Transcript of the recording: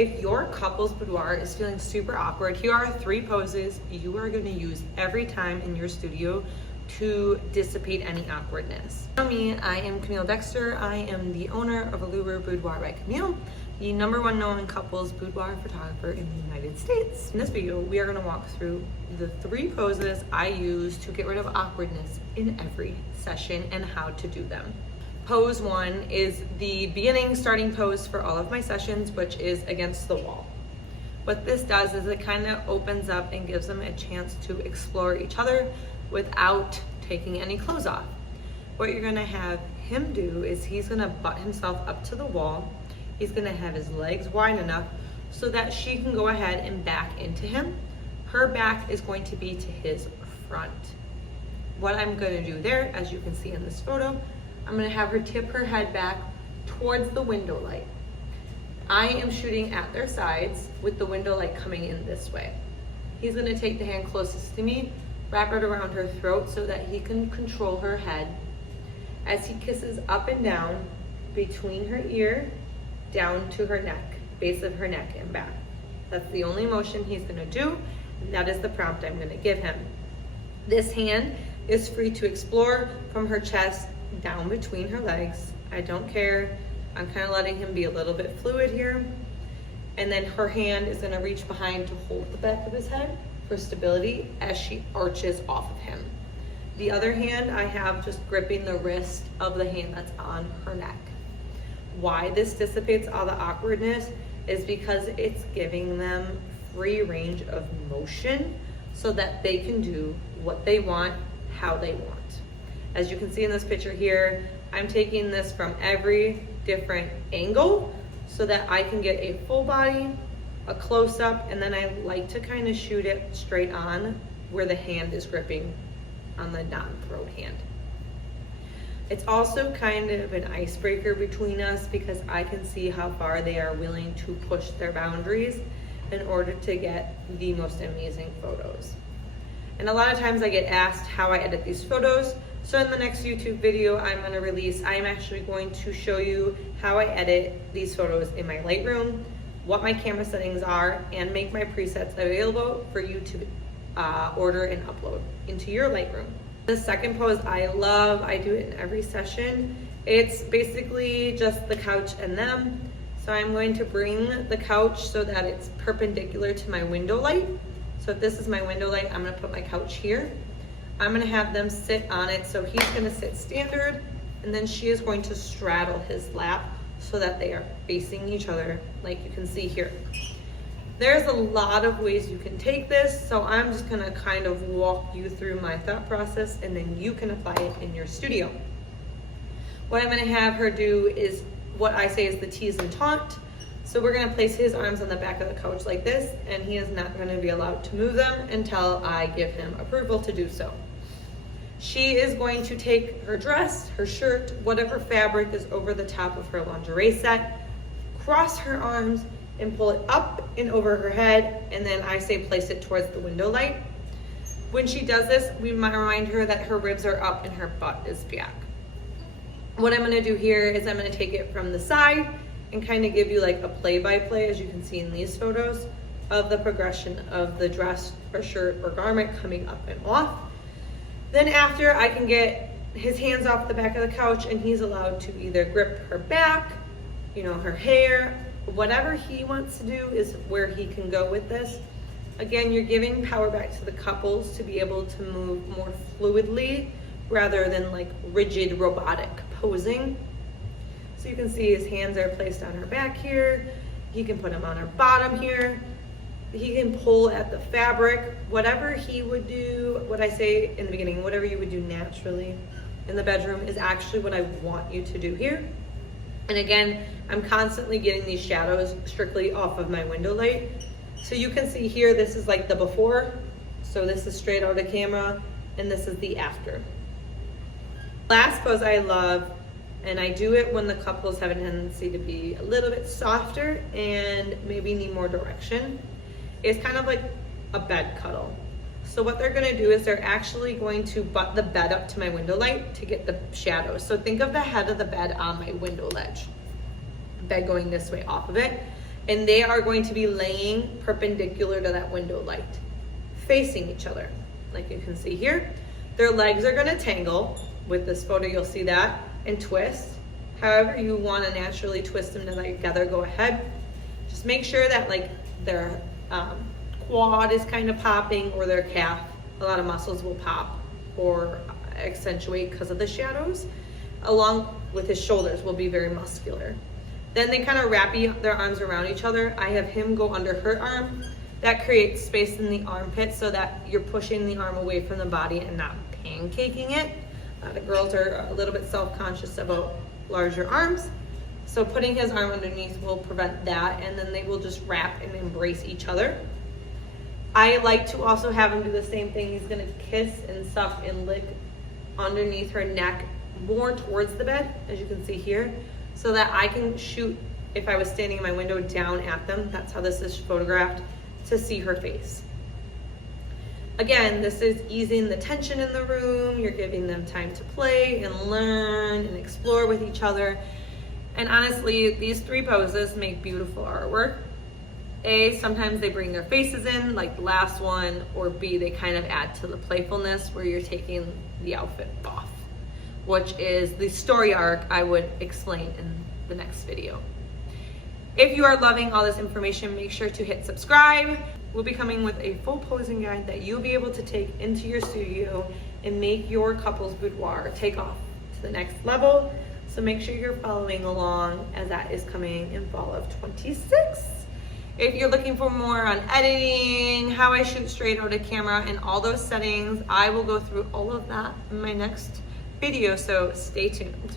If your couple's boudoir is feeling super awkward, here are 3 poses you are going to use every time in your studio to dissipate any awkwardness. For me, I am Camille Dexter. I am the owner of Allure Boudoir by Camille, the #1 known couples boudoir photographer in the United States. In this video, we are going to walk through the 3 poses I use to get rid of awkwardness in every session and how to do them. Pose 1 is the beginning starting pose for all of my sessions, which is against the wall. What this does is it kind of opens up and gives them a chance to explore each other without taking any clothes off. What you're gonna have him do is he's gonna butt himself up to the wall. He's gonna have his legs wide enough so that she can go ahead and back into him. Her back is going to be to his front. What I'm gonna do there, as you can see in this photo, I'm gonna have her tip her head back towards the window light. I am shooting at their sides with the window light coming in this way. He's gonna take the hand closest to me, wrap it around her throat so that he can control her head as he kisses up and down between her ear, down to her neck, base of her neck and back. That's the only motion he's gonna do, and that is the prompt I'm gonna give him. This hand is free to explore from her chest down between her legs. I don't care. I'm kind of letting him be a little bit fluid here. And then her hand is going to reach behind to hold the back of his head for stability as she arches off of him. The other hand I have just gripping the wrist of the hand that's on her neck. Why this dissipates all the awkwardness is because it's giving them free range of motion so that they can do what they want, how they want. As you can see in this picture here, I'm taking this from every different angle so that I can get a full body, a close-up, and then I like to kind of shoot it straight on where the hand is gripping on the non-throat hand. It's also kind of an icebreaker between us because I can see how far they are willing to push their boundaries in order to get the most amazing photos. And a lot of times I get asked how I edit these photos. So in the next YouTube video I'm going to release, I'm actually going to show you how I edit these photos in my Lightroom, what my camera settings are, and make my presets available for you to order and upload into your Lightroom. The second pose I love, I do it in every session. It's basically just the couch and them. So I'm going to bring the couch so that it's perpendicular to my window light. So if this is my window light, I'm gonna put my couch here. I'm gonna have them sit on it. So he's gonna sit standard, and then she is going to straddle his lap so that they are facing each other, like you can see here. There's a lot of ways you can take this, so I'm just gonna kind of walk you through my thought process, and then you can apply it in your studio. What I'm gonna have her do is what I say is the tease and taunt. So we're gonna place his arms on the back of the couch like this, and he is not gonna be allowed to move them until I give him approval to do so. She is going to take her dress, her shirt, whatever fabric is over the top of her lingerie set, cross her arms and pull it up and over her head, and then I say place it towards the window light. When she does this, we might remind her that her ribs are up and her butt is back. What I'm gonna do here is I'm gonna take it from the side and kind of give you like a play-by-play, as you can see in these photos, of the progression of the dress or shirt or garment coming up and off. Then after, I can get his hands off the back of the couch and he's allowed to either grip her back, you know, her hair, whatever he wants to do is where he can go with this. Again, you're giving power back to the couples to be able to move more fluidly rather than like rigid robotic posing. So you can see his hands are placed on her back here. He can put them on her bottom here. He can pull at the fabric. Whatever he would do, what I say in the beginning, whatever you would do naturally in the bedroom is actually what I want you to do here. And again, I'm constantly getting these shadows strictly off of my window light. So you can see here, this is like the before. So this is straight out of camera, and this is the after. Last pose I love, and I do it when the couples have a tendency to be a little bit softer and maybe need more direction. It's kind of like a bed cuddle. So what they're gonna do is they're actually going to butt the bed up to my window light to get the shadows. So think of the head of the bed on my window ledge. Bed going this way off of it. And they are going to be laying perpendicular to that window light, facing each other. Like you can see here, their legs are gonna tangle. With this photo, you'll see that, and twist. However you wanna naturally twist them together, go ahead. Just make sure that like their quad is kind of popping, or their calf. A lot of muscles will pop or accentuate because of the shadows. Along with his shoulders will be very muscular. Then they kind of wrap their arms around each other. I have him go under her arm. That creates space in the armpit so that you're pushing the arm away from the body and not pancaking it. The girls are a little bit self-conscious about larger arms. So putting his arm underneath will prevent that, and then they will just wrap and embrace each other. I like to also have him do the same thing. He's gonna kiss and suck and lick underneath her neck, more towards the bed, as you can see here, so that I can shoot, if I was standing in my window, down at them. That's how this is photographed, to see her face. Again, this is easing the tension in the room. You're giving them time to play and learn and explore with each other. And honestly, these 3 poses make beautiful artwork. A, sometimes they bring their faces in, like the last one, or B, they kind of add to the playfulness where you're taking the outfit off, which is the story arc I would explain in the next video. If you are loving all this information, make sure to hit subscribe. We'll be coming with a full posing guide that you'll be able to take into your studio and make your couple's boudoir take off to the next level. So make sure you're following along, as that is coming in fall of 26. If you're looking for more on editing, how I shoot straight out of camera, and all those settings, I will go through all of that in my next video, so stay tuned.